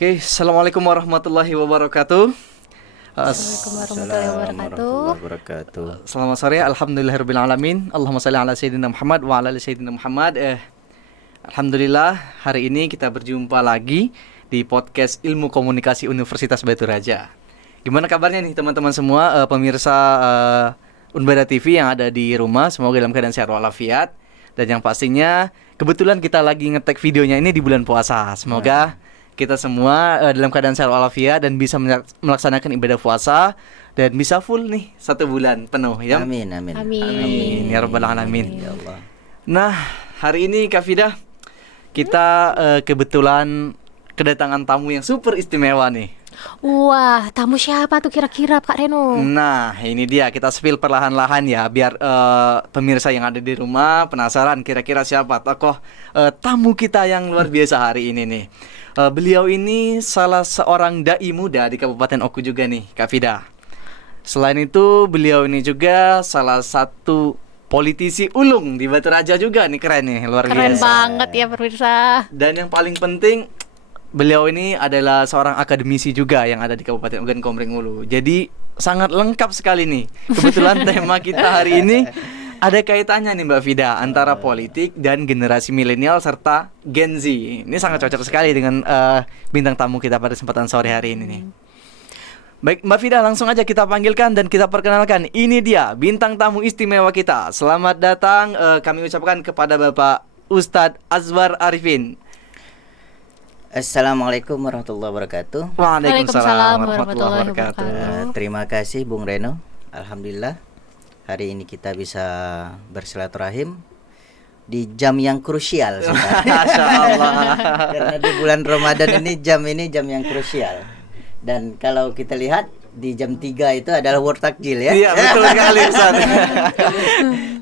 Oke, Assalamualaikum warahmatullahi wabarakatuh. Assalamualaikum warahmatullahi wabarakatuh. wabarakatuh. Selamat sore, alhamdulillahirrabbilalamin. Allahumma salli ala Sayyidina Muhammad wa ala ali Sayyidina Muhammad. Alhamdulillah, hari ini kita berjumpa lagi di podcast Ilmu Komunikasi Universitas Batu Raja. Gimana kabarnya nih teman-teman semua, pemirsa Unbada TV yang ada di rumah? Semoga dalam keadaan sehat walafiat. Dan yang pastinya, kebetulan kita lagi nge-tag videonya ini di bulan puasa. Semoga kita semua dalam keadaan sehat walafiat dan bisa melaksanakan ibadah puasa dan bisa full nih 1 bulan penuh ya. Amin, amin. Amin ya rabbal alamin. Ya Allah. Nah, hari ini Kak Fida, kita kebetulan kedatangan tamu yang super istimewa nih. Wah, tamu siapa tuh kira-kira Kak Reno? Nah, ini dia, kita spill perlahan-lahan ya, biar pemirsa yang ada di rumah penasaran kira-kira siapa tokoh tamu kita yang luar biasa hari ini nih. Beliau ini salah seorang dai muda di Kabupaten Oku juga nih, Kak Fida. Selain itu, beliau ini juga salah satu politisi ulung di Batu Raja juga nih, keren nih, luar Keren biasa. banget ya pemirsa. Dan yang paling penting, beliau ini adalah seorang akademisi juga yang ada di Kabupaten Ogan Komering Ulu. Jadi sangat lengkap sekali nih. Kebetulan tema kita hari ini ada kaitannya nih Mbak Fida, antara politik dan generasi milenial serta Gen Z. Ini sangat cocok sekali dengan bintang tamu kita pada kesempatan sore hari ini nih. Baik Mbak Fida, langsung aja kita panggilkan dan kita perkenalkan. Ini dia bintang tamu istimewa kita. Selamat datang, kami ucapkan kepada Bapak Ustadz Azwar Arifin. Assalamualaikum warahmatullahi wabarakatuh. Waalaikumsalam warahmatullahi wabarakatuh. Terima kasih Bung Reno. Alhamdulillah hari ini kita bisa bersilaturahim di jam yang krusial. Masya Allah. Karena di bulan Ramadan ini jam yang krusial. Dan kalau kita lihat di jam 3 itu adalah World Takjil ya. Iya betul sekali Ustaz.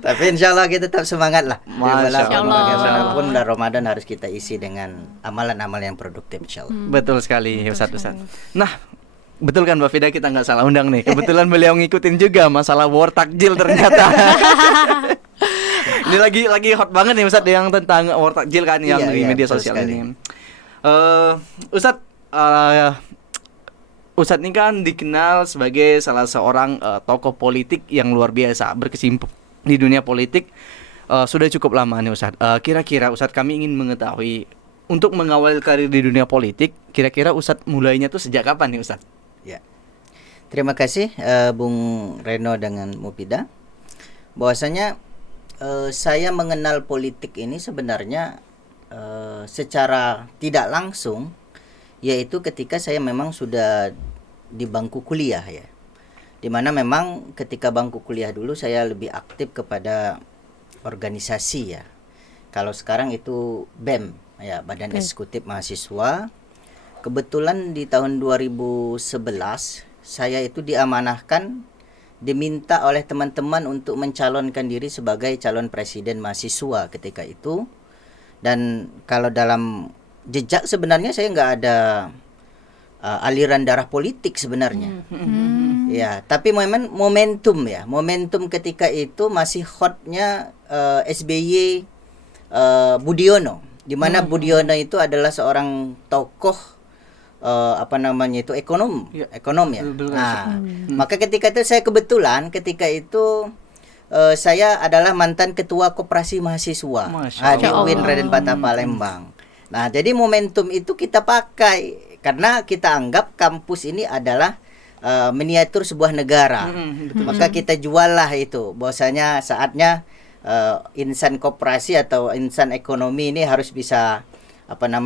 Tapi insya Allah kita tetap semangat lah. Masya Allah. Bagaimanapun bulan Ramadan harus kita isi dengan amalan-amalan yang produktif insya Allah. Betul sekali Ustaz. Nah, betul kan Mbak Fida, kita nggak salah undang nih. Kebetulan beliau ngikutin juga masalah World Takjil ternyata. Ini lagi hot banget nih Ustaz yang tentang World Takjil kan yang di media sosial ini. Ustaz, Ustadz ini kan dikenal sebagai salah seorang tokoh politik yang luar biasa, berkecimpung di dunia politik sudah cukup lama nih Ustadz. Kira-kira Ustadz, kami ingin mengetahui untuk mengawali karir di dunia politik, kira-kira Ustadz mulainya tuh sejak kapan nih Ustadz? Ya. Terima kasih Bung Reno dengan Mupida. Bahwasanya saya mengenal politik ini sebenarnya secara tidak langsung, yaitu ketika saya memang sudah di bangku kuliah ya. Dimana memang ketika bangku kuliah dulu saya lebih aktif kepada organisasi ya. Kalau sekarang itu BEM ya, Badan Eksekutif Mahasiswa. Kebetulan di tahun 2011 saya itu diamanahkan, diminta oleh teman-teman untuk mencalonkan diri sebagai calon presiden mahasiswa ketika itu. Dan kalau dalam jejak sebenarnya saya nggak ada aliran darah politik sebenarnya. Ya, tapi momentum ketika itu masih hotnya SBY Budiono, di mana Budiono itu adalah seorang tokoh ekonom ya. Nah, maka ketika itu saya kebetulan ketika itu saya adalah mantan ketua koperasi mahasiswa di UIN Raden Patah Palembang. Nah, jadi momentum itu kita pakai karena kita anggap kampus ini adalah miniatur sebuah negara. Maka kita jual lah itu. Bahwasanya saatnya insan koperasi atau insan ekonomi ini harus bisa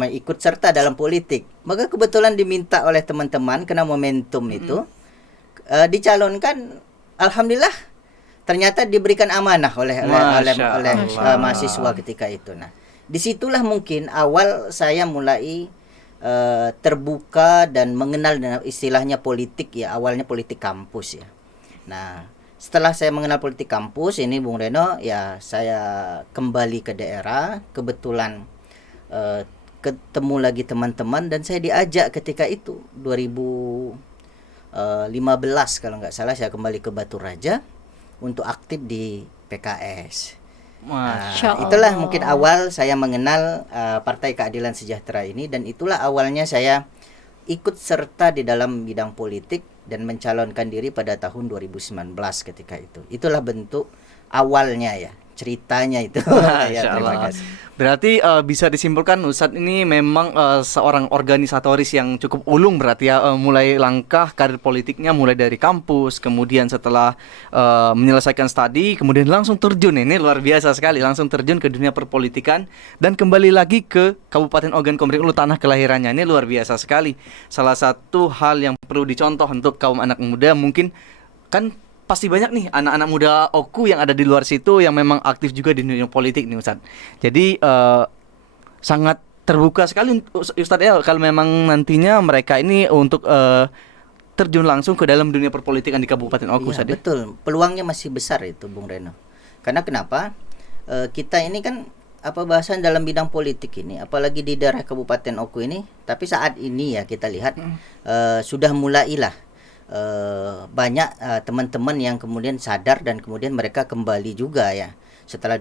ikut serta dalam politik. Maka kebetulan diminta oleh teman-teman karena momentum itu dicalonkan. Alhamdulillah ternyata diberikan amanah oleh mahasiswa ketika itu. Nah, disitulah mungkin awal saya mulai terbuka dan mengenal istilahnya politik ya, awalnya politik kampus ya. Nah, setelah saya mengenal politik kampus ini Bung Reno ya, saya kembali ke daerah, kebetulan ketemu lagi teman-teman dan saya diajak ketika itu 2015 kalau nggak salah, saya kembali ke Batu Raja untuk aktif di PKS. Itulah mungkin awal saya mengenal Partai Keadilan Sejahtera ini, dan itulah awalnya saya ikut serta di dalam bidang politik dan mencalonkan diri pada tahun 2019 ketika itu. Itulah bentuk awalnya ya, ceritanya itu. Ya, terima kasih. Berarti bisa disimpulkan Ustadz ini memang seorang organisatoris yang cukup ulung berarti ya, mulai langkah karir politiknya mulai dari kampus, kemudian setelah menyelesaikan studi, kemudian langsung terjun, ini luar biasa sekali, langsung terjun ke dunia perpolitikan dan kembali lagi ke Kabupaten Ogan Komering Ulu tanah kelahirannya. Ini luar biasa sekali. Salah satu hal yang perlu dicontoh untuk kaum anak muda, mungkin kan pasti banyak nih anak-anak muda Oku yang ada di luar situ yang memang aktif juga di dunia politik nih Ustadz. Jadi sangat terbuka sekali Ustadz ya kalau memang nantinya mereka ini untuk terjun langsung ke dalam dunia perpolitikan di Kabupaten Oku. Ya, betul, peluangnya masih besar itu Bung Reno. Karena kenapa? Kita ini kan bahasan dalam bidang politik ini, apalagi di daerah Kabupaten Oku ini, tapi saat ini ya kita lihat sudah mulailah banyak teman-teman yang kemudian sadar dan kemudian mereka kembali juga ya. Setelah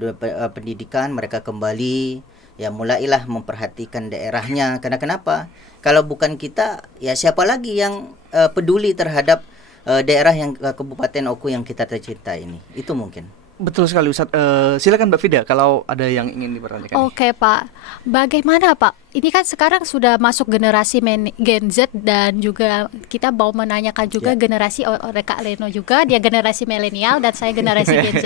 pendidikan mereka kembali ya, mulailah memperhatikan daerahnya. Karena kenapa? Kalau bukan kita ya siapa lagi yang peduli terhadap daerah yang Kabupaten Oku yang kita tercinta ini. Itu mungkin. Betul sekali Ustadz. Silakan Mbak Fida kalau ada yang ingin dipertanyakan. Oke Pak, bagaimana Pak? Ini kan sekarang sudah masuk generasi Gen Z dan juga kita mau menanyakan juga generasi Kak Leno juga, dia generasi milenial dan saya generasi Gen Z.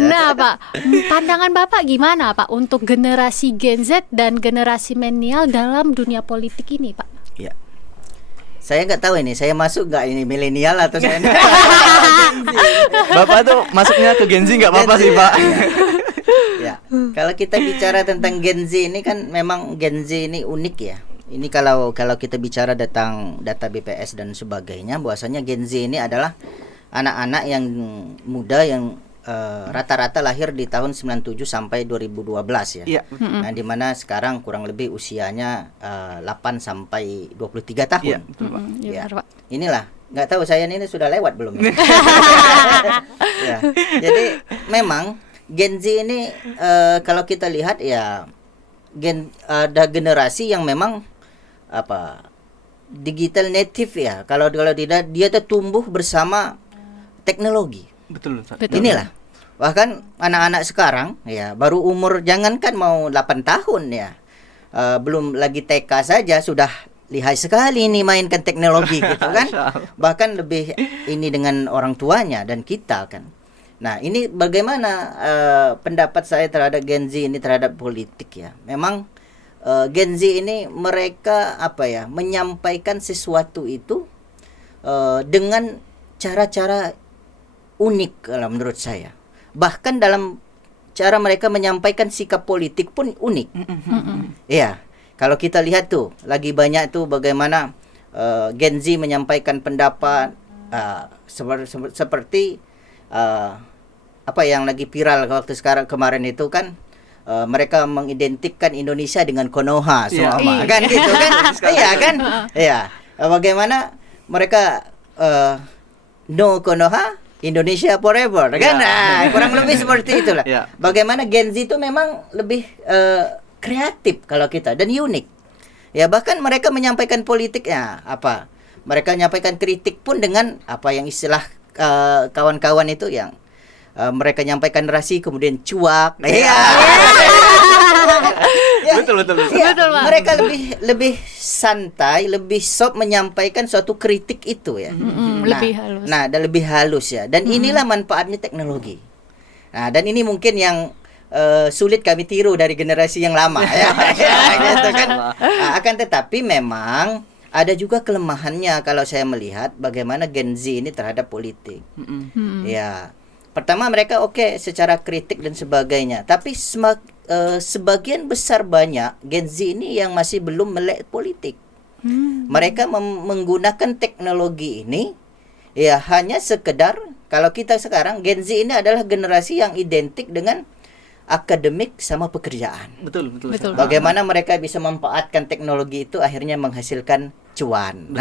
Nah Pak, pandangan Bapak gimana Pak untuk generasi Gen Z dan generasi milenial dalam dunia politik ini Pak? Ya. Saya nggak tahu ini, saya masuk nggak ini milenial atau saya Bapak tuh masuknya ke Gen Z nggak apa-apa sih Pak. Ya, kalau kita bicara tentang Gen Z ini kan memang Gen Z ini unik ya. Ini kalau kita bicara tentang data BPS dan sebagainya, bahwasanya Gen Z ini adalah anak-anak yang muda yang rata-rata lahir di tahun 97 sampai 2012 ya. Iya. Nah, di mana sekarang kurang lebih usianya 8 sampai 23 tahun. Iya, betul, Pak. Ya. Inilah, nggak tahu saya ini sudah lewat belum ya. Ya. Jadi memang Gen Z ini kalau kita lihat ya ada generasi yang memang digital native ya. Kalau tidak dia tumbuh bersama teknologi. Betul. Inilah. Bahkan anak-anak sekarang ya baru umur jangankan mau 8 tahun ya. Belum lagi TK saja sudah lihai sekali ini mainkan teknologi gitu kan. Bahkan lebih ini dengan orang tuanya dan kita kan. Nah, ini bagaimana pendapat saya terhadap Gen Z ini terhadap politik ya. Memang Gen Z ini mereka menyampaikan sesuatu itu dengan cara-cara unik kalau menurut saya. Bahkan dalam cara mereka menyampaikan sikap politik pun unik. Ya, kalau kita lihat tuh lagi banyak tuh bagaimana Gen Z menyampaikan pendapat seperti apa yang lagi viral waktu kemarin itu kan, mereka mengidentikan Indonesia dengan Konoha semua, kan gitu kan? Iya kan? Iya. Bagaimana mereka no Konoha Indonesia forever, kan? Nah, kurang lebih seperti itulah. Bagaimana Gen Z itu memang lebih kreatif kalau kita dan unik. Ya, bahkan mereka menyampaikan politiknya mereka menyampaikan kritik pun dengan yang istilah kawan-kawan itu yang mereka nyampaikan narasi kemudian cuak. Betul. Ya, mereka lebih santai, lebih soft menyampaikan suatu kritik itu ya. Lebih halus. Nah, dan lebih halus ya. Dan inilah manfaatnya teknologi. Nah, dan ini mungkin yang sulit kami tiru dari generasi yang lama ya. Gitu kan. Akan tetapi memang ada juga kelemahannya kalau saya melihat bagaimana Gen Z ini terhadap politik. Ya. Pertama mereka secara kritik dan sebagainya, tapi sebagian besar banyak Gen Z ini yang masih belum melek politik. Mereka menggunakan teknologi ini ya hanya sekedar, kalau kita sekarang Gen Z ini adalah generasi yang identik dengan akademik sama pekerjaan. Betul. Bagaimana mereka bisa memanfaatkan teknologi itu akhirnya menghasilkan cuan.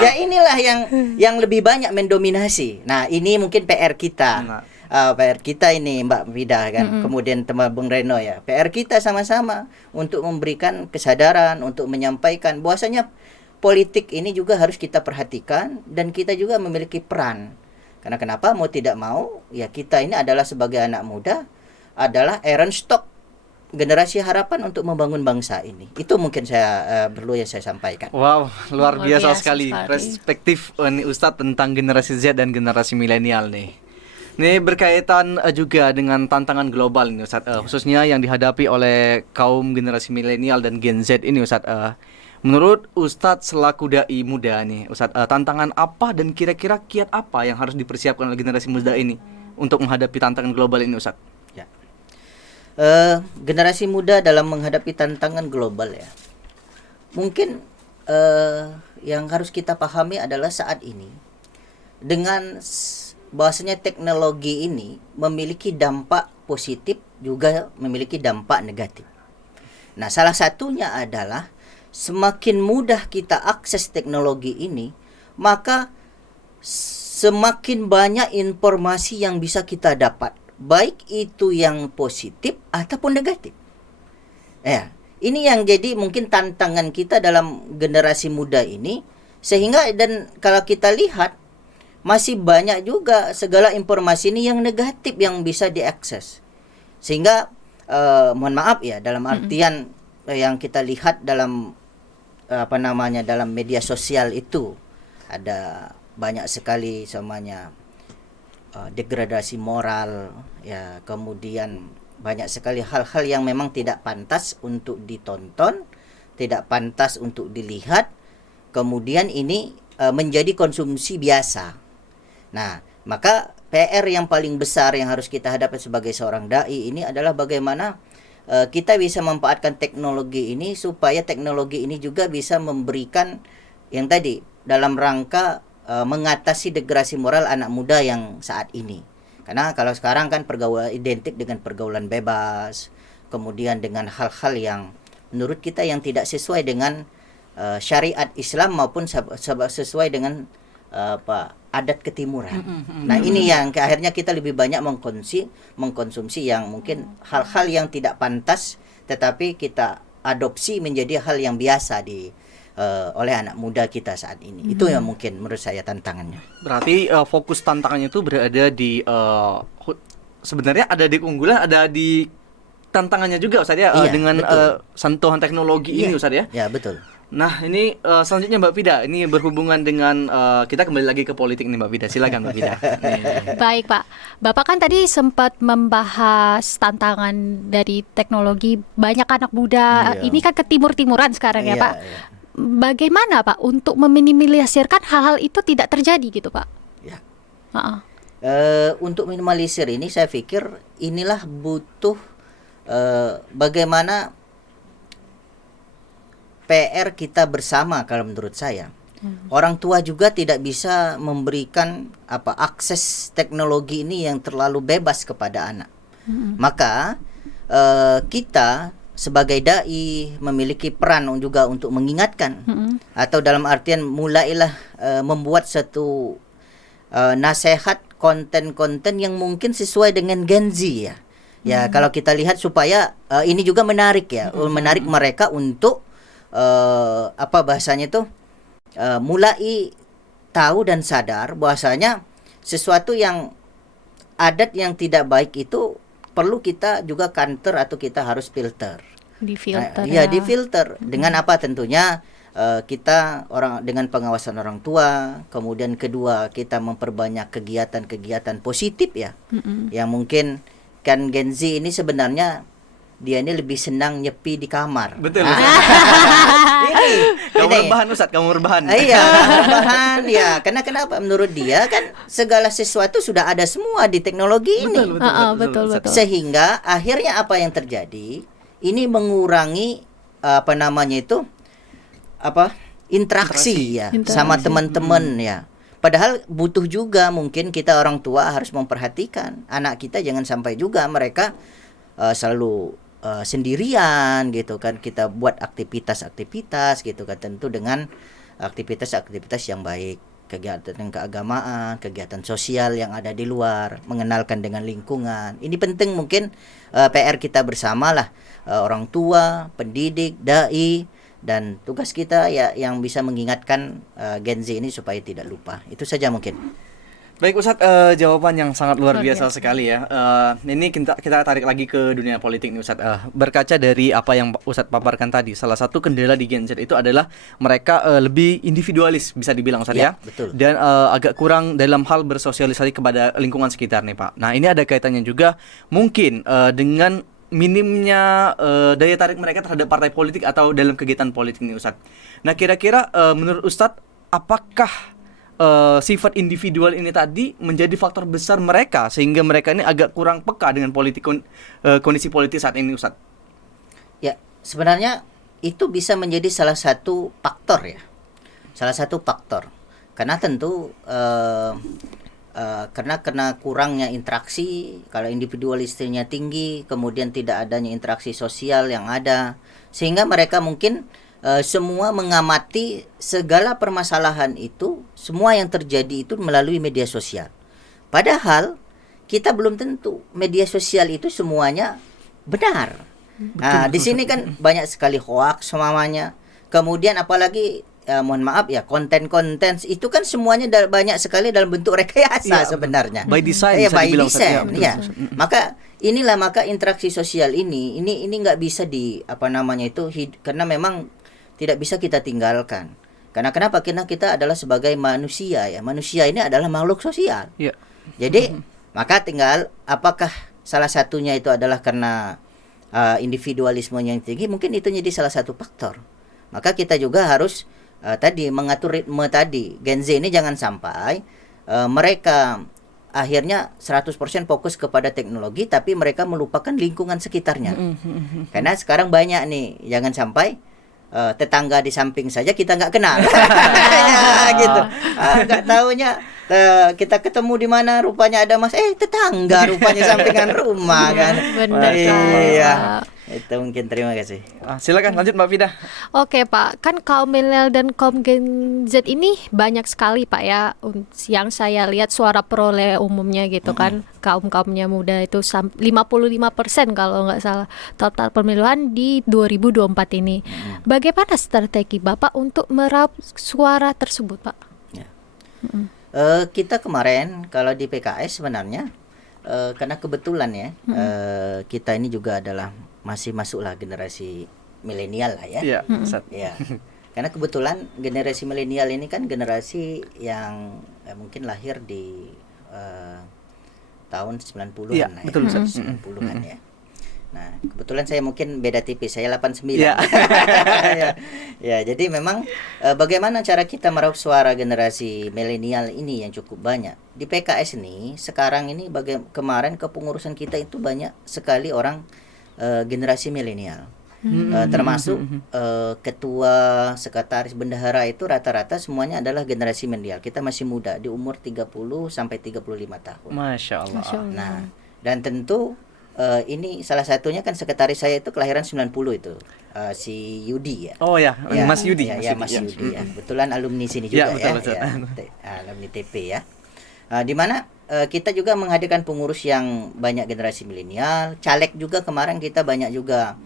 Ya inilah yang lebih banyak mendominasi. Nah, ini mungkin PR kita. PR kita ini Mbak Vida kan, kemudian teman Bung Reno ya. PR kita sama-sama untuk memberikan kesadaran, untuk menyampaikan bahwasanya politik ini juga harus kita perhatikan dan kita juga memiliki peran. Karena kenapa mau tidak mau ya kita ini adalah sebagai anak muda adalah iron stock generasi harapan untuk membangun bangsa ini. Itu mungkin saya perlu yang saya sampaikan. Wow, luar biasa sekali sekali. perspektif nih Ustadz tentang generasi Z dan generasi milenial nih. Ini berkaitan juga dengan tantangan global ini Ustadz, khususnya yang dihadapi oleh kaum generasi milenial dan Gen Z ini Ustadz. Menurut Ustadz selaku dai muda nih Ustadz, tantangan apa dan kira-kira kiat apa yang harus dipersiapkan oleh generasi muda ini untuk menghadapi tantangan global ini Ustadz? Ya. Generasi muda dalam menghadapi tantangan global ya. Mungkin yang harus kita pahami adalah saat ini dengan bahwasanya teknologi ini memiliki dampak positif juga memiliki dampak negatif. Nah, salah satunya adalah semakin mudah kita akses teknologi ini, maka semakin banyak informasi yang bisa kita dapat, baik itu yang positif ataupun negatif. Ya, ini yang jadi mungkin tantangan kita dalam generasi muda ini, sehingga dan kalau kita lihat masih banyak juga segala informasi ini yang negatif yang bisa diakses. Sehingga mohon maaf ya dalam artian yang kita lihat dalam dalam media sosial itu ada banyak sekali semuanya degradasi moral ya, kemudian banyak sekali hal-hal yang memang tidak pantas untuk ditonton, tidak pantas untuk dilihat, kemudian ini menjadi konsumsi biasa. Nah, maka PR yang paling besar yang harus kita hadapi sebagai seorang dai ini adalah bagaimana kita bisa memanfaatkan teknologi ini supaya teknologi ini juga bisa memberikan yang tadi dalam rangka mengatasi degradasi moral anak muda yang saat ini. Karena kalau sekarang kan pergaulan identik dengan pergaulan bebas, kemudian dengan hal-hal yang menurut kita yang tidak sesuai dengan syariat Islam maupun sesuai dengan adat ketimuran. Nah, ini yang akhirnya kita lebih banyak mengkonsumsi yang mungkin hal-hal yang tidak pantas, tetapi kita adopsi menjadi hal yang biasa oleh anak muda kita saat ini. Itu yang mungkin menurut saya tantangannya. Berarti fokus tantangannya itu berada di sebenarnya ada di keunggulan, ada di tantangannya juga Ustaz ya, Iya, dengan sentuhan teknologi ini Ustaz ya. Ya, betul. Nah, ini selanjutnya Mbak Vida, ini berhubungan dengan kita kembali lagi ke politik nih Mbak Vida. Silakan Mbak Vida. Baik Pak, Bapak kan tadi sempat membahas tantangan dari teknologi banyak anak muda. Iya. Ini kan ke timur-timuran sekarang ya Iya, Pak. iya. Bagaimana Pak untuk meminimalisirkan hal-hal itu tidak terjadi gitu Pak? Ya. Untuk minimalisir ini saya pikir inilah butuh bagaimana PR kita bersama kalau menurut saya. Orang tua juga tidak bisa memberikan akses teknologi ini yang terlalu bebas kepada anak. Maka kita sebagai dai memiliki peran juga untuk mengingatkan atau dalam artian mulailah membuat satu nasihat konten-konten yang mungkin sesuai dengan Gen Z ya. Ya, kalau kita lihat supaya ini juga menarik ya, menarik mereka untuk bahasanya itu mulai tahu dan sadar bahwasanya sesuatu yang adat yang tidak baik itu perlu kita juga counter atau kita harus filter. Difilter. Difilter dengan apa tentunya kita dengan pengawasan orang tua, kemudian kedua kita memperbanyak kegiatan-kegiatan positif ya. Yang mungkin kan Gen Z ini sebenarnya dia ini lebih senang nyepi di kamar. Betul. Kamu rebahan Ustaz, kamu rebahan. Iya, rebahan ya. Karena kenapa? Menurut dia kan segala sesuatu sudah ada semua di teknologi ini. Betul. Sehingga akhirnya apa yang terjadi? Ini mengurangi interaksi ya sama teman-teman ya. Padahal butuh juga mungkin kita orang tua harus memperhatikan anak kita jangan sampai juga mereka selalu sendirian gitu kan. Kita buat aktivitas gitu kan, tentu dengan aktivitas yang baik. kegiatan keagamaan, kegiatan sosial yang ada di luar, mengenalkan dengan lingkungan. Ini penting mungkin PR kita bersama lah, orang tua, pendidik, dai, dan tugas kita ya yang bisa mengingatkan Gen Z ini supaya tidak lupa. Itu saja mungkin. Baik Ustadz, jawaban yang sangat luar biasa sekali ya. Ini kita tarik lagi ke dunia politik nih Ustadz. Berkaca dari apa yang Ustadz paparkan tadi, salah satu kendala di Gen Z itu adalah mereka lebih individualis bisa dibilang Ustadz ya. Betul. Dan agak kurang dalam hal bersosialisasi kepada lingkungan sekitar nih Pak. Nah ini ada kaitannya juga mungkin dengan minimnya daya tarik mereka terhadap partai politik atau dalam kegiatan politik nih Ustadz. Nah kira-kira menurut Ustadz apakah sifat individual ini tadi menjadi faktor besar mereka sehingga mereka ini agak kurang peka dengan kondisi politik saat ini Ustadz? Ya, sebenarnya itu bisa menjadi salah satu faktor ya. Salah satu faktor. Karena tentu karena kurangnya interaksi, kalau individualisnya tinggi, kemudian tidak adanya interaksi sosial yang ada, sehingga mereka mungkin semua mengamati segala permasalahan itu, semua yang terjadi itu melalui media sosial. Padahal kita belum tentu media sosial itu semuanya benar. Nah, di sini kan banyak sekali hoax semuanya. Kemudian apalagi mohon maaf ya, konten-konten itu kan semuanya banyak sekali dalam bentuk rekayasa sebenarnya. By design, by design. Ya. Maka interaksi sosial ini nggak bisa karena memang tidak bisa kita tinggalkan. Karena kenapa? Karena kita adalah sebagai manusia ya. Manusia ini adalah makhluk sosial. Yeah. Jadi maka tinggal apakah salah satunya itu adalah karena individualisme yang tinggi, mungkin itu jadi salah satu faktor. Maka kita juga harus mengatur ritme tadi. Gen Z ini jangan sampai mereka akhirnya 100% fokus kepada teknologi tapi mereka melupakan lingkungan sekitarnya. Karena sekarang banyak nih, jangan sampai tetangga di samping saja kita nggak kenal. Ya, gitu. Nggak taunya kita ketemu di mana rupanya ada Mas, tetangga rupanya sampingan rumah kan. Benar. Iya. Itu mungkin, terima kasih. Silakan lanjut Mbak Fida. Oke Pak, kan kaum milenial dan kaum Gen Z ini banyak sekali Pak ya, yang saya lihat suara peroleh umumnya gitu kan, kaumnya muda itu 55% kalau nggak salah total pemilihan di 2024 ini. Bagaimana strategi Bapak untuk meraup suara tersebut Pak? Ya. Kita kemarin kalau di PKS sebenarnya karena kebetulan ya kita ini juga adalah masih masuklah generasi milenial lah ya. Iya. Ya. Karena kebetulan generasi milenial ini kan generasi yang mungkin lahir di tahun 90-an ya, lah ya. Betul, 90-an ya. Nah, kebetulan saya mungkin beda tipis, saya 89. Ya. Ya, jadi memang bagaimana cara kita meraup suara generasi milenial ini yang cukup banyak. Di PKS ini sekarang ini kemarin kepengurusan kita itu banyak sekali orang generasi milenial. Termasuk ketua, sekretaris, bendahara itu rata-rata semuanya adalah generasi milenial. Kita masih muda di umur 30 sampai 35 tahun. Masya Allah. Nah, dan tentu ini salah satunya kan sekretaris saya itu kelahiran 90 itu. Si Yudi ya. Oh ya, Mas Yudi. Ya, Mas Yudi ya. Kebetulan alumni sini juga betul. alumni TP ya. Di mana kita juga menghadirkan pengurus yang banyak generasi milenial, caleg juga kemarin kita banyak juga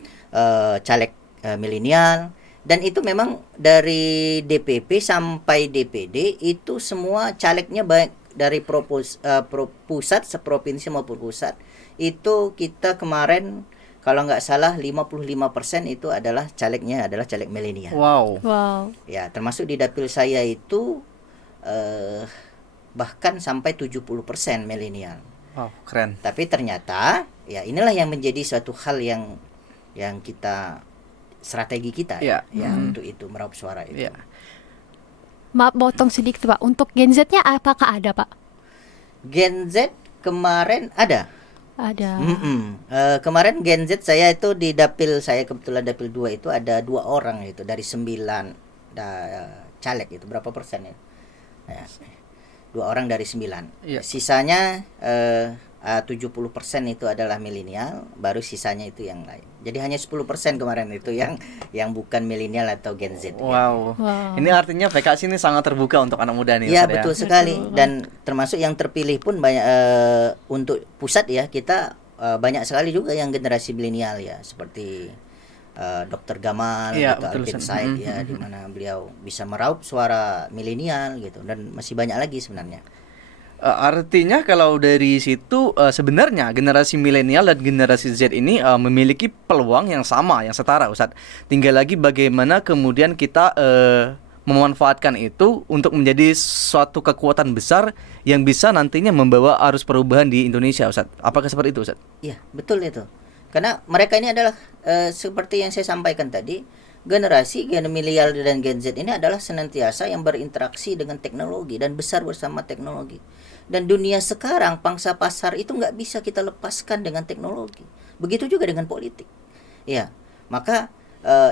caleg milenial, dan itu memang dari DPP sampai DPD itu semua calegnya baik dari pusat, seprovinsi maupun pusat. Itu kita kemarin kalau nggak salah 55% itu adalah calegnya adalah caleg milenial. Wow. Ya, termasuk di dapil saya itu bahkan sampai 70% milenial. Wow, keren. Tapi ternyata ya inilah yang menjadi suatu hal yang kita strategi kita ya untuk itu meraup suara itu. Ya. Maaf potong sedikit Pak, untuk Gen Z-nya apakah ada Pak? Gen Z kemarin ada. Kemarin Gen Z saya itu di dapil saya, kebetulan dapil 2 itu ada 2 orang itu dari 9 caleg itu berapa persen ya? 2 orang dari 9. Iya. Sisanya 70% itu adalah milenial, baru sisanya itu yang lain. Jadi hanya 10% kemarin itu yang bukan milenial atau Gen Z. Wow. Ini artinya PKS ini sangat terbuka untuk anak muda nih. Ya, betul sekali. Dan termasuk yang terpilih pun banyak untuk pusat ya, kita banyak sekali juga yang generasi milenial ya, seperti Dr. Gamal atau Alvin Said ya, di mana beliau bisa meraup suara milenial gitu, dan masih banyak lagi sebenarnya. Artinya kalau dari situ sebenarnya generasi milenial dan generasi Z ini memiliki peluang yang sama, yang setara, Ustadz. Tinggal lagi bagaimana kemudian kita memanfaatkan itu untuk menjadi suatu kekuatan besar yang bisa nantinya membawa arus perubahan di Indonesia, Ustadz. Apakah seperti itu, Ustadz? Iya, betul itu. Karena mereka ini adalah seperti yang saya sampaikan tadi, generasi milenial dan Gen Z ini adalah senantiasa yang berinteraksi dengan teknologi dan besar bersama teknologi. Dan dunia sekarang, pangsa pasar itu nggak bisa kita lepaskan dengan teknologi. Begitu juga dengan politik. Ya, maka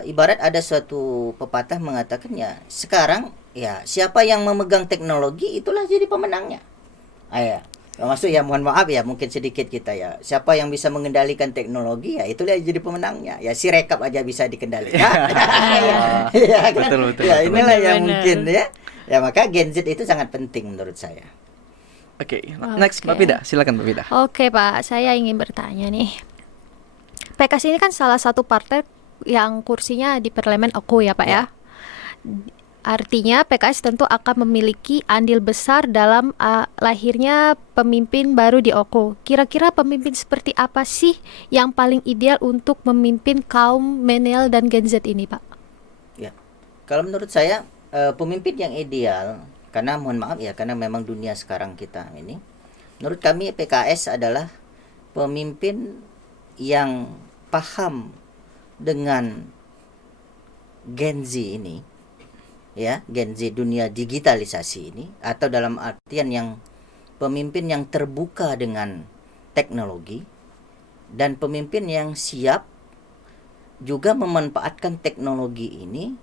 ibarat ada suatu pepatah mengatakan ya, sekarang ya siapa yang memegang teknologi itulah jadi pemenangnya. Ya. Maksud ya, mohon maaf ya, mungkin sedikit kita ya. Siapa yang bisa mengendalikan teknologi ya itulah jadi pemenangnya. Ya, si rekap aja bisa dikendalikan. Ya, kan? Betul. Ya, inilah yang mungkin ya. Ya, maka Gen Z itu sangat penting menurut saya. Oke, next Mbak Pida, silakan Mbak Pida. Oke Pak, saya ingin bertanya nih. PKS ini kan salah satu partai yang kursinya di Parlemen Oku ya Pak ya. Artinya PKS tentu akan memiliki andil besar dalam lahirnya pemimpin baru di Oku. Kira-kira pemimpin seperti apa sih yang paling ideal untuk memimpin kaum milenial dan Gen Z ini Pak? Ya, kalau menurut saya pemimpin yang ideal, karena mohon maaf ya, karena memang dunia sekarang kita ini, menurut kami PKS adalah pemimpin yang paham dengan Gen Z ini, ya, Gen Z dunia digitalisasi ini, atau dalam artian yang pemimpin yang terbuka dengan teknologi, dan pemimpin yang siap juga memanfaatkan teknologi ini,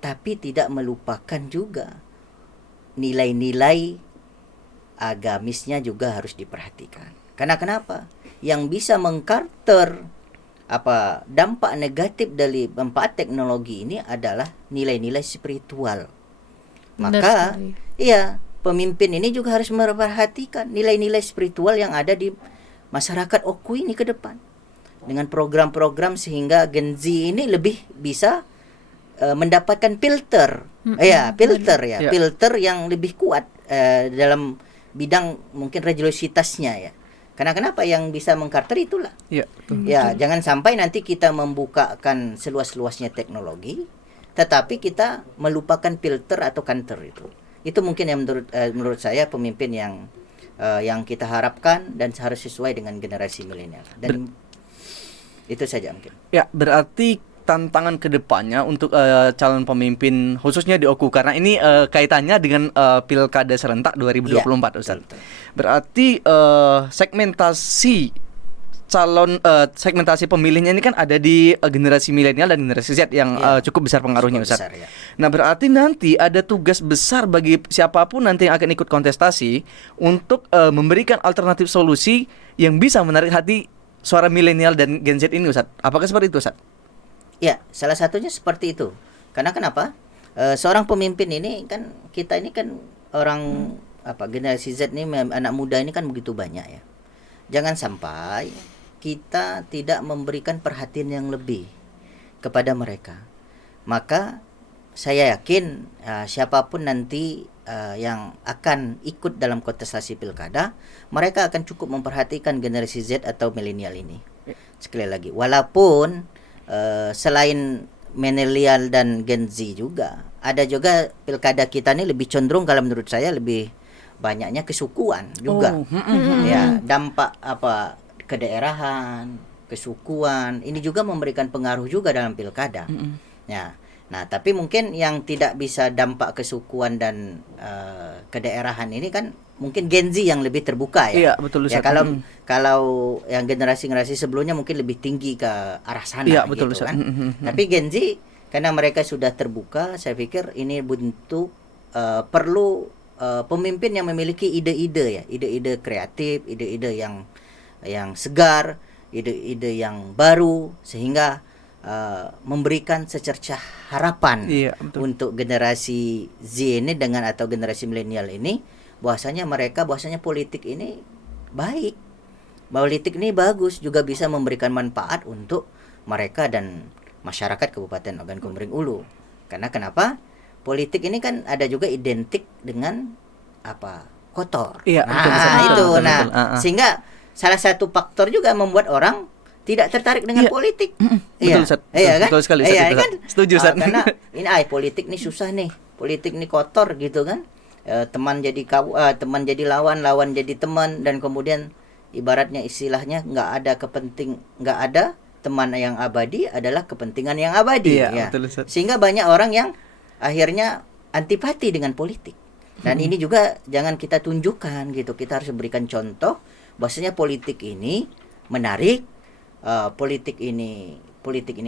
tapi tidak melupakan juga nilai-nilai agamisnya juga harus diperhatikan. Karena kenapa? Yang bisa mengcounter dampak negatif dari manfaat teknologi ini adalah nilai-nilai spiritual. Maka iya, pemimpin ini juga harus memperhatikan nilai-nilai spiritual yang ada di masyarakat Oku ini ke depan. Dengan program-program sehingga Gen Z ini lebih bisa mendapatkan filter yang lebih kuat dalam bidang mungkin religiositasnya ya. Karena kenapa yang bisa mengkarter itulah. Ya, jangan sampai nanti kita membukakan seluas-luasnya teknologi, tetapi kita melupakan filter atau counter itu. Itu mungkin yang menurut saya pemimpin yang kita harapkan dan harus sesuai dengan generasi milenial. Dan itu saja mungkin. Ya, berarti tantangan kedepannya untuk calon pemimpin khususnya di Oku, karena ini kaitannya dengan Pilkada serentak 2024, Ustaz. Berarti segmentasi pemilihnya ini kan ada di generasi milenial dan generasi Z yang cukup besar pengaruhnya, Ustaz. Nah, berarti nanti ada tugas besar bagi siapapun nanti yang akan ikut kontestasi untuk memberikan alternatif solusi yang bisa menarik hati suara milenial dan Gen Z ini, Ustaz. Apakah seperti itu, Ustaz? Ya, salah satunya seperti itu. Karena kenapa? Seorang pemimpin ini kan, kita ini kan orang generasi Z ini, anak muda ini kan begitu banyak ya. Jangan sampai kita tidak memberikan perhatian yang lebih kepada mereka. Maka saya yakin siapapun nanti yang akan ikut dalam kontestasi pilkada, mereka akan cukup memperhatikan generasi Z atau milenial ini. Sekali lagi, walaupun selain milenial dan Gen Z juga, ada juga pilkada kita ini lebih cenderung, kalau menurut saya lebih banyaknya kesukuan juga. Ya, dampak kedaerahan, kesukuan ini juga memberikan pengaruh juga dalam pilkada. Ya. Nah, tapi mungkin yang tidak bisa dampak kesukuan dan kedaerahan ini kan mungkin Gen Z yang lebih terbuka ya. Iya, betul. Ya, kalau yang generasi sebelumnya mungkin lebih tinggi ke arah sana, betul, gitu kan. Tapi Gen Z karena mereka sudah terbuka, saya pikir ini bentuk perlu pemimpin yang memiliki ide-ide kreatif, ide-ide yang yang segar, ide-ide yang baru, sehingga memberikan secercah harapan untuk generasi Z ini atau generasi milenial ini, bahwasanya politik ini baik, politik ini bagus, juga bisa memberikan manfaat untuk mereka dan masyarakat Kabupaten Ogan Komering Ulu. Karena kenapa? Politik ini kan ada juga identik dengan kotor. Betul. Sehingga salah satu faktor juga membuat orang tidak tertarik dengan politik. Betul, Ustaz. Kan? Betul sekali, Ustaz. Kan? Setuju, Ustaz. Karena ini politik nih susah nih. Politik nih kotor gitu kan. Teman jadi lawan jadi teman, dan kemudian ibaratnya istilahnya nggak ada teman yang abadi, adalah kepentingan yang abadi. Betul, Ustaz. Sehingga banyak orang yang akhirnya antipati dengan politik. Dan ini juga jangan kita tunjukkan gitu. Kita harus berikan contoh bahwasanya politik ini menarik, politik ini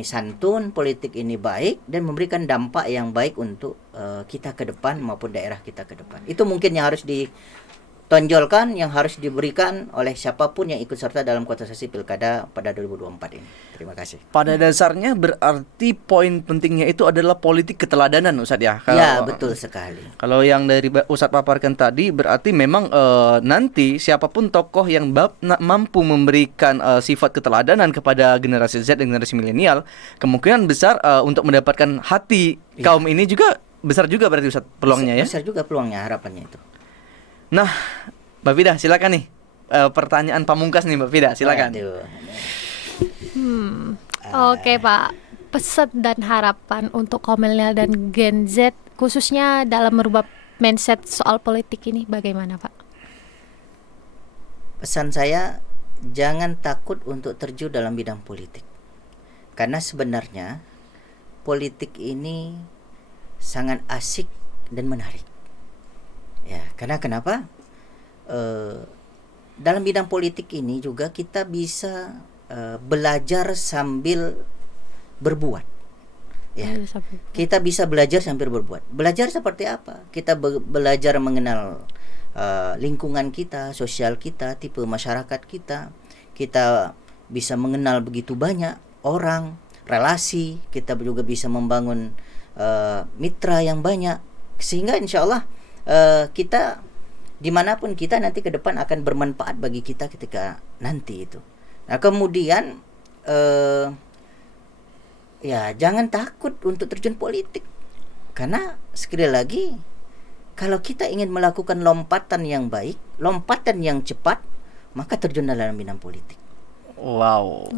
santun, politik ini baik, dan memberikan dampak yang baik untuk kita ke depan maupun daerah kita ke depan. Itu mungkin yang harus ditonjolkan, yang harus diberikan oleh siapapun yang ikut serta dalam kontestasi pilkada pada 2024 ini. Terima kasih. Pada dasarnya berarti poin pentingnya itu adalah politik keteladanan, Ustadz ya. Ya, betul sekali. Kalau yang dari Ustadz paparkan tadi berarti memang nanti siapapun tokoh yang mampu memberikan sifat keteladanan kepada generasi Z dan generasi milenial, kemungkinan besar untuk mendapatkan hati kaum ini juga besar juga berarti, Ustadz, peluangnya. Besar juga peluangnya, harapannya itu. Nah, Mbak Fida, silakan nih. Pertanyaan pamungkas nih, Mbak Fida, silakan. Oke, Pak. Pesan dan harapan untuk kaum milenial dan Gen Z, khususnya dalam merubah mindset soal politik ini, bagaimana, Pak? Pesan saya, jangan takut untuk terjun dalam bidang politik. Karena sebenarnya politik ini sangat asik dan menarik. Ya, karena kenapa? Dalam bidang politik ini juga kita bisa belajar sambil berbuat. Ya, kita bisa belajar sambil berbuat. Belajar seperti apa? Kita belajar mengenal lingkungan kita, sosial kita, tipe masyarakat kita. Kita bisa mengenal begitu banyak orang, relasi. Kita juga bisa membangun mitra yang banyak, sehingga insya Allah kita dimanapun kita nanti ke depan akan bermanfaat bagi kita ketika nanti itu. Nah, kemudian ya jangan takut untuk terjun politik, karena sekali lagi kalau kita ingin melakukan lompatan yang baik, lompatan yang cepat, maka terjun dalam bidang politik. Wow.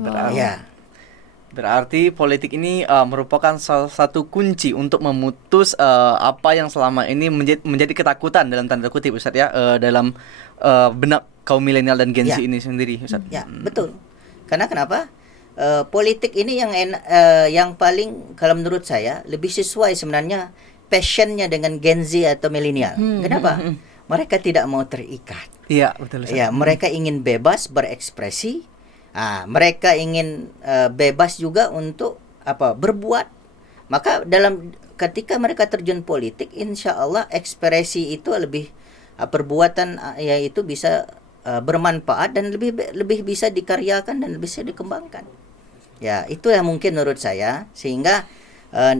Berarti politik ini merupakan salah satu kunci untuk memutus apa yang selama ini menjadi ketakutan dalam tanda kutip, Ustadz ya, dalam benak kaum milenial dan Gen Z ini sendiri, Ustadz. Ya, betul. Karena kenapa? Politik ini yang paling, kalau menurut saya, lebih sesuai sebenarnya passionnya dengan Gen Z atau milenial. Kenapa? Mereka tidak mau terikat. Iya, betul. Ya, mereka ingin bebas berekspresi. Mereka ingin bebas juga untuk berbuat. Maka ketika mereka terjun politik, insya Allah ekspresi itu lebih perbuatan yaitu bisa bermanfaat dan lebih bisa dikaryakan dan bisa dikembangkan. Ya, itu yang mungkin menurut saya, sehingga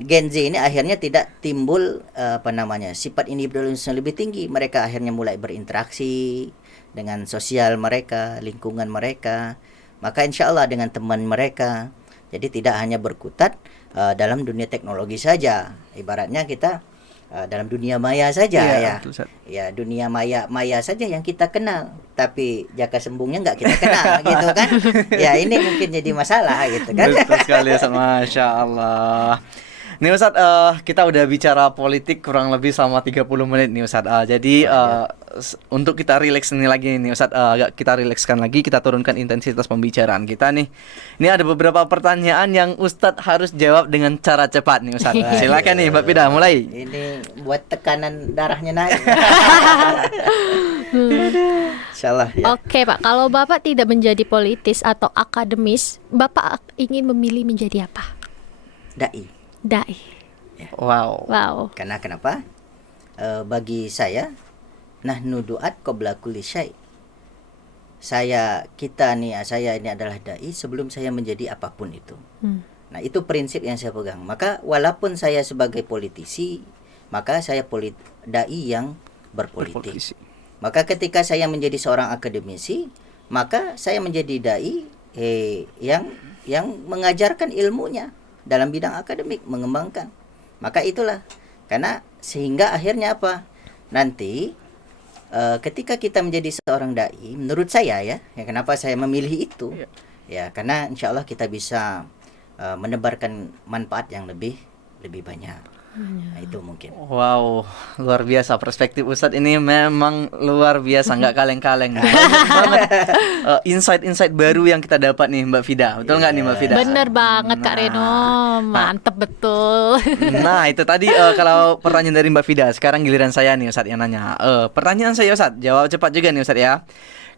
Gen Z ini akhirnya tidak timbul sifat individualisme lebih tinggi. Mereka akhirnya mulai berinteraksi dengan sosial mereka, lingkungan mereka. Maka insya Allah dengan teman mereka. Jadi tidak hanya berkutat dalam dunia teknologi saja. Ibaratnya kita dalam dunia maya saja, ya dunia maya saja yang kita kenal, tapi jaka sembungnya nggak kita kenal gitu kan. Ya, ini mungkin jadi masalah gitu kan. Betul sekali, Ustaz. Masya Allah. Nih Ustaz, kita udah bicara politik kurang lebih selama 30 menit nih Ustaz. Jadi untuk kita rileks nih lagi nih Ustaz, kita rilekskan lagi, kita turunkan intensitas pembicaraan kita nih. Ini ada beberapa pertanyaan yang Ustaz harus jawab dengan cara cepat nih Ustaz. Silakan nih Mbak Fida, mulai. Ini buat tekanan darahnya naik. Insyaallah ya. Oke Pak, kalau Bapak tidak menjadi politis atau akademis, Bapak ingin memilih menjadi apa? Dai. Ya. Wow. Karena kenapa? Bagi saya, nahnu du'at qabla kulli syai. kita nih, saya ini adalah dai sebelum saya menjadi apapun itu. Nah, itu prinsip yang saya pegang. Maka walaupun saya sebagai politisi, maka saya dai yang berpolitik. Maka ketika saya menjadi seorang akademisi, maka saya menjadi dai yang mengajarkan ilmunya dalam bidang akademik, mengembangkan. Maka itulah, karena sehingga akhirnya apa? Nanti ketika kita menjadi seorang dai, menurut saya ya kenapa saya memilih itu? Ya, karena insya Allah kita bisa menebarkan manfaat yang lebih banyak. Nah, itu mungkin. Wow, luar biasa perspektif Ustadz ini memang luar biasa, nggak kaleng-kaleng. Insight-insight baru yang kita dapat nih Mbak Fida, betul nggak nih Mbak Fida? Bener banget Kak Reno, mantep betul. Nah itu tadi kalau pertanyaan dari Mbak Fida. Sekarang giliran saya nih Ustadz yang nanya. Pertanyaan saya Ustadz, jawab cepat juga nih Ustadz ya.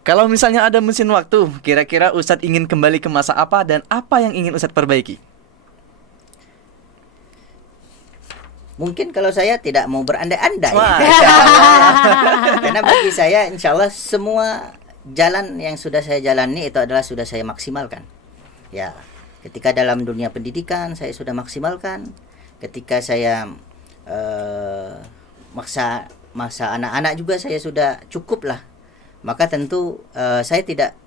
Kalau misalnya ada mesin waktu, kira-kira Ustadz ingin kembali ke masa apa dan apa yang ingin Ustadz perbaiki? Mungkin kalau saya tidak mau berandai-andai. Karena bagi saya insya Allah semua jalan yang sudah saya jalani itu adalah sudah saya maksimalkan. Ya, ketika dalam dunia pendidikan saya sudah maksimalkan. Ketika saya masa anak-anak juga saya sudah cukup lah. Maka tentu saya tidak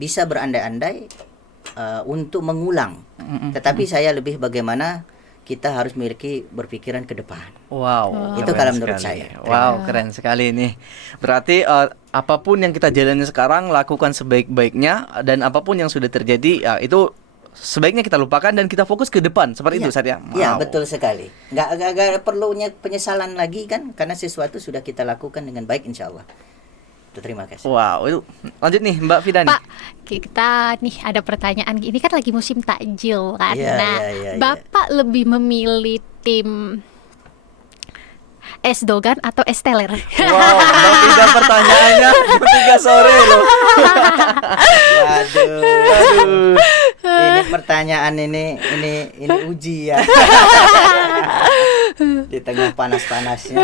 bisa berandai-andai untuk mengulang. Tetapi saya lebih bagaimana kita harus memiliki berpikiran ke depan. Wow, itu kalau menurut saya. Wow, keren sekali nih. Berarti apapun yang kita jalani sekarang lakukan sebaik-baiknya, dan apapun yang sudah terjadi itu sebaiknya kita lupakan dan kita fokus ke depan. Seperti itu Ustadz ya. Iya, betul sekali. Nggak perlunya penyesalan lagi kan, karena sesuatu sudah kita lakukan dengan baik insya Allah. Terima kasih. Wow, itu lanjut nih Mbak Fida nih. Pak, kita nih ada pertanyaan. Ini kan lagi musim takjil kan. Bapak lebih memilih tim es dogan atau es teler? Wow, Mbak Fida pertanyaannya jam 3 sore loh. Waduh. Ini pertanyaan ini ujian. Di tengah panas-panasnya,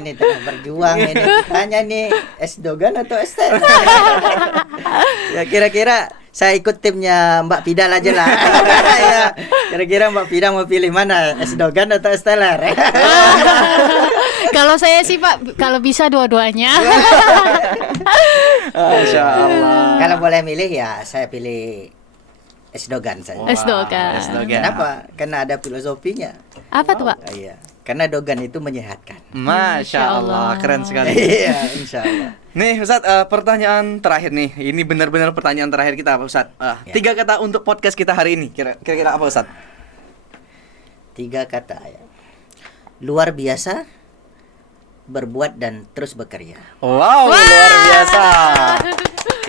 ini tengah berjuang, ini tanya nih es dogan atau es teler. Ya kira-kira saya ikut timnya Mbak Fida aja lah. Ya, kira-kira Mbak Fida mau pilih mana, es dogan atau es teler? Kalau saya sih Pak, kalau bisa dua-duanya. Masya Allah. Kalau boleh milih ya saya pilih es dogan saja. Es dogan. Kenapa? Karena ada filosofinya. Apa tuh Pak? Iya. Karena dogan itu menyehatkan. Masya Allah, keren sekali. Iya, insya Allah. Nih Ustadz, pertanyaan terakhir nih. Ini benar-benar pertanyaan terakhir kita Ustadz. 3 kata untuk podcast kita hari ini. Kira-kira apa Ustadz? 3 kata ya. Luar biasa, berbuat dan terus bekerja. Wow, luar biasa.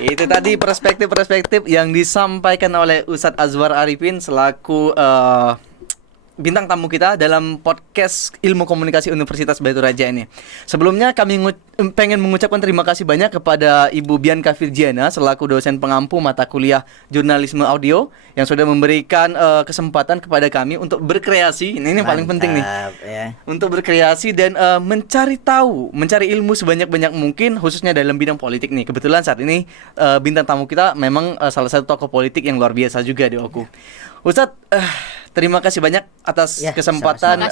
Itu tadi perspektif-perspektif yang disampaikan oleh Ustadz Azwar Arifin selaku bintang tamu kita dalam podcast Ilmu Komunikasi Universitas Baitur Raja ini. Sebelumnya kami pengen mengucapkan terima kasih banyak kepada Ibu Bianca Virgiana selaku dosen pengampu mata kuliah Jurnalisme Audio yang sudah memberikan kesempatan kepada kami untuk berkreasi. Ini paling penting nih. Ya. Untuk berkreasi dan mencari ilmu sebanyak-banyak mungkin khususnya dalam bidang politik nih. Kebetulan saat ini bintang tamu kita memang salah satu tokoh politik yang luar biasa juga di Oku. Ustadz, terima kasih banyak atas kesempatan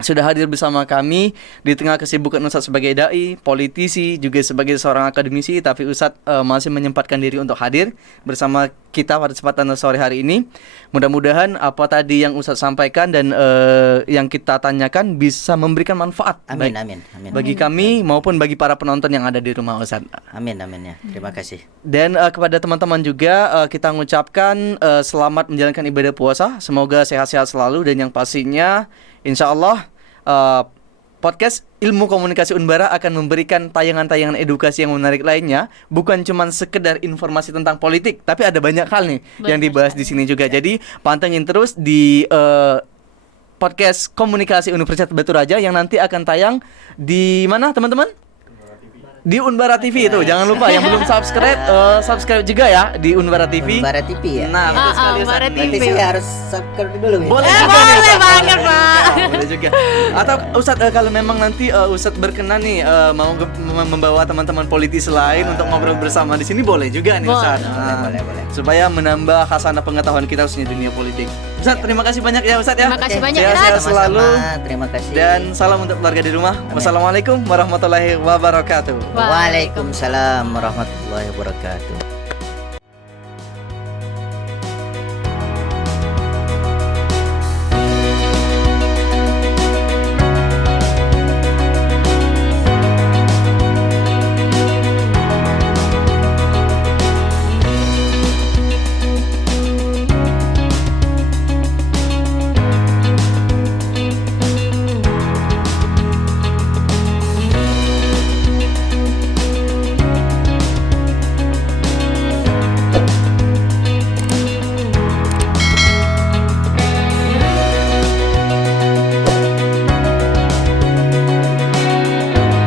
sudah hadir bersama kami di tengah kesibukan Ustadz sebagai dai, politisi, juga sebagai seorang akademisi. Tapi Ustadz masih menyempatkan diri untuk hadir bersama kita pada kesempatan sore hari ini. Mudah-mudahan apa tadi yang Ustadz sampaikan dan yang kita tanyakan bisa memberikan manfaat. Amin. Bagi kami maupun bagi para penonton yang ada di rumah Ustadz. Amin ya. Terima kasih. Dan kepada teman-teman juga kita mengucapkan selamat menjalankan ibadah puasa. Semoga sehat-sehat selalu dan yang pastinya insya Allah podcast Ilmu Komunikasi Unbara akan memberikan tayangan-tayangan edukasi yang menarik lainnya. Bukan cuma sekedar informasi tentang politik, tapi ada banyak hal nih yang dibahas di sini juga. Jadi pantengin terus di podcast Komunikasi Universitas Baitur Raja yang nanti akan tayang di mana teman-teman? di Unbara TV itu. Jangan lupa yang belum subscribe subscribe juga ya di Unbara TV. Unbara TV ya. Nah, betul sekali Ustaz. Unbara Berarti TV. saya harus subscribe dulu ya. Boleh juga nih, boleh Ustaz. banget, Pak. Ya, boleh juga. Atau Ustadz kalau memang nanti Ustadz berkenan nih mau membawa teman-teman politis lain untuk ngobrol bersama di sini boleh juga nih Ustadz. Boleh. Supaya menambah khasanah pengetahuan kita khususnya dunia politik. Ustadz, terima kasih banyak ya Ustadz ya. Terima kasih banyak, Sehat-sehat Ustadz. selalu. Terima kasih. Dan salam untuk keluarga di rumah. Wassalamualaikum warahmatullahi wabarakatuh. Waalaikumsalam warahmatullahi wabarakatuh.